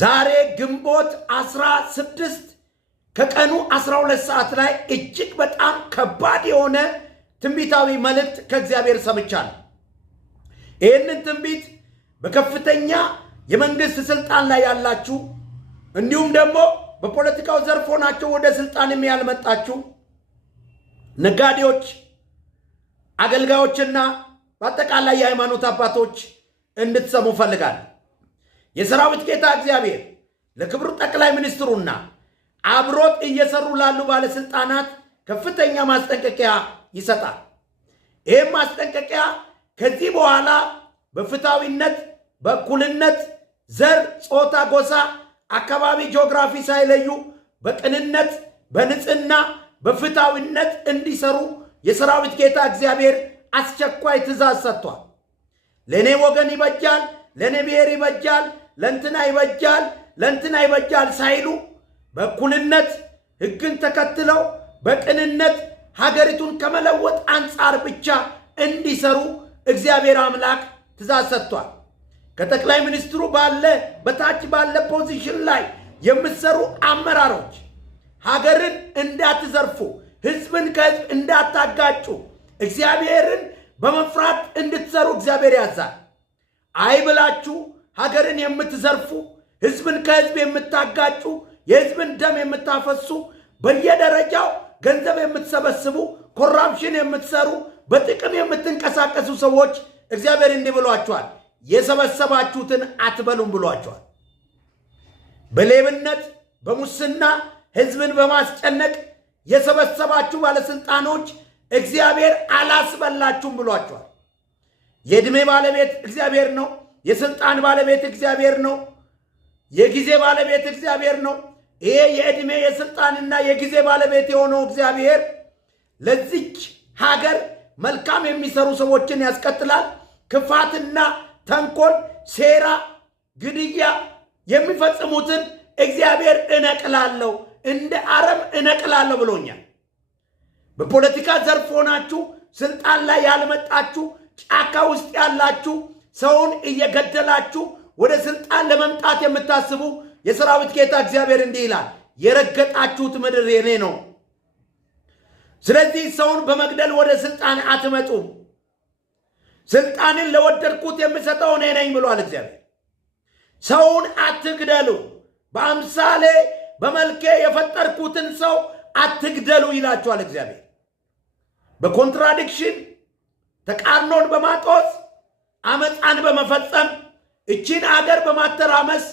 ዛሬ ግንቦት 16 ከቀኑ 12 ሰዓት ላይ እጅግ በጣም ከባድ የሆነ ትንቢታዊ መልእክት ከእግዚአብሔር ሰምቻለሁ። ይህንን ትንቢት በከፍተኛ የመንግስት ስልጣን ላይ ያላችሁ እንዲሁም ደግሞ በፖለቲካው ዘርፍ ሆናችሁ ወደ ስልጣንም ያልመጣችሁ ነጋዴዎች፣ አገልጋዮችና በአጠቃላይ የሃይማኖት አባቶች እንድትሰሙ ፈልጋለሁ። የሰራዊት ጌታ እግዚአብሔር ለክብሩ ጠቅላይ ሚኒስትሩና አብሮት እየሰሩ ላሉ ባለስልጣናት ከፍተኛ ማስጠንቀቂያ ይሰጣል። ይህም ማስጠንቀቂያ ከዚህ በኋላ በፍትሃዊነት፣ በእኩልነት፣ ዘር፣ ጾታ፣ ጎሳ፣ አካባቢ፣ ጂኦግራፊ ሳይለዩ በቅንነት፣ በንጽህና፣ በፍትሃዊነት እንዲሰሩ የሰራዊት ጌታ እግዚአብሔር አስቸኳይ ትእዛዝ ሰጥቷል። ለእኔ ወገን ይበጃል፣ ለእኔ ብሔር ይበጃል፣ ለእንትና ይበጃል፣ ለእንትና ይበጃል ሳይሉ በእኩልነት ሕግን ተከትለው በቅንነት ሀገሪቱን ከመለወጥ አንጻር ብቻ እንዲሰሩ እግዚአብሔር አምላክ ትእዛዝ ሰጥቷል። ከጠቅላይ ሚኒስትሩ በታች ባለ ፖዚሽን ላይ የምትሰሩ አመራሮች ሀገርን እንዳትዘርፉ፣ ህዝብን ከህዝብ እንዳታጋጩ፣ እግዚአብሔርን በመፍራት እንድትሰሩ እግዚአብሔር ያዛል። አይ ብላችሁ ሀገርን የምትዘርፉ፣ ህዝብን ከህዝብ የምታጋጩ፣ የህዝብን ደም የምታፈሱ፣ በየደረጃው ገንዘብ የምትሰበስቡ፣ ኮራፕሽን የምትሰሩ፣ በጥቅም የምትንቀሳቀሱ ሰዎች እግዚአብሔር እንዲህ ብሏቸዋል፣ የሰበሰባችሁትን አትበሉም ብሏቸዋል። በሌብነት በሙስና ህዝብን በማስጨነቅ የሰበሰባችሁ ባለስልጣኖች እግዚአብሔር አላስበላችሁም ብሏቸዋል። የዕድሜ ባለቤት እግዚአብሔር ነው። የስልጣን ባለቤት እግዚአብሔር ነው። የጊዜ ባለቤት እግዚአብሔር ነው። ይሄ የዕድሜ የስልጣንና የጊዜ ባለቤት የሆነው እግዚአብሔር ለዚች ሀገር መልካም የሚሰሩ ሰዎችን ያስቀጥላል። ክፋትና ተንኮል፣ ሴራ፣ ግድያ የሚፈጽሙትን እግዚአብሔር እነቅላለሁ፣ እንደ አረም እነቅላለሁ ብሎኛል። በፖለቲካ ዘርፍ ሆናችሁ ስልጣን ላይ ያልመጣችሁ፣ ጫካ ውስጥ ያላችሁ፣ ሰውን እየገደላችሁ ወደ ስልጣን ለመምጣት የምታስቡ የሰራዊት ጌታ እግዚአብሔር እንዲህ ይላል፣ የረገጣችሁት ምድር የኔ ነው። ስለዚህ ሰውን በመግደል ወደ ስልጣን አትመጡም። ስልጣንን ለወደድኩት የምሰጠው እኔ ነኝ ብሏል እግዚአብሔር። ሰውን አትግደሉ፣ በአምሳሌ በመልኬ የፈጠርኩትን ሰው አትግደሉ ይላችኋል እግዚአብሔር። በኮንትራዲክሽን ተቃርኖን በማጦስ አመፃን በመፈጸም እቺን አገር በማተራመስ